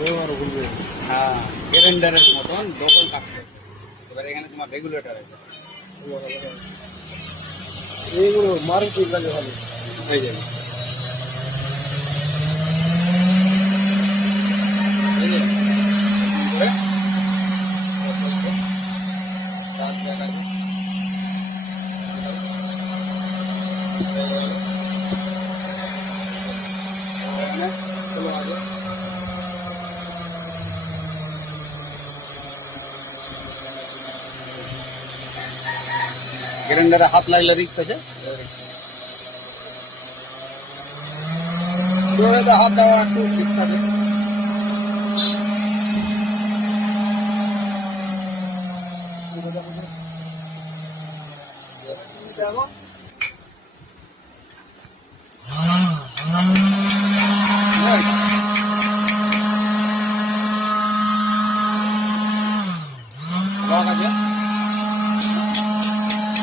হ্যাঁ, গ্রাইন্ডারের মতন ডবল কাজ করে। এবার এখানে তোমার রেগুলেটর আছে, এইগুলো মারুতির কাছে ভালো হয়ে যাবে। গ্রাইন্ডারে হাত লাগলে রিক্স আছে, হাত দেওয়া একটু ঠিক থাকে।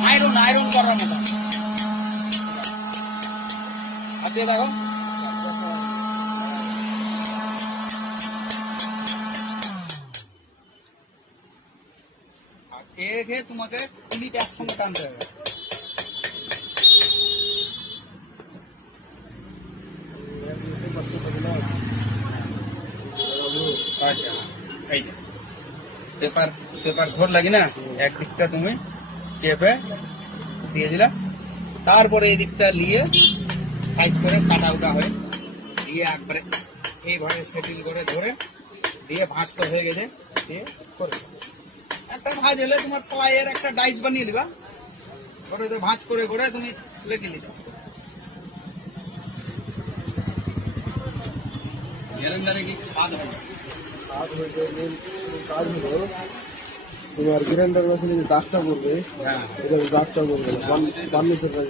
আয়রন আয়রন করার মতো হাত দিয়ে দেখো। খেয়ে তোমাকে 20 একসঙ্গে টানতে হবে। আচ্ছা, এই যে পেপার পেপার ঘর লাগি না, একদিকটা তুমি চেপে দিয়ে দিলা, তারপরে এই দিকটা নিয়ে সাইজ করে কাটা উটা হয়, দিয়ে একবারে এইভাবে সেটিং করে ধরে দিয়ে ভাঁজ তো হয়ে গেছে, দিয়ে করে একটা ভাঁজ হলে তোমার পায়ের একটা ডাইস বানিয়ে নিবা, করে ভাঁজ করে করে তুমি লেগে নিতে। গ্রাইন্ডারে কি খাদ হয়? কাজ হয়েছে কাজ হলো তোমার গ্রাইন্ডার মেশিনে যে দাগটা পড়বে, হ্যাঁ, এটা দাগটা পড়বে না, বার্নিশের কাজ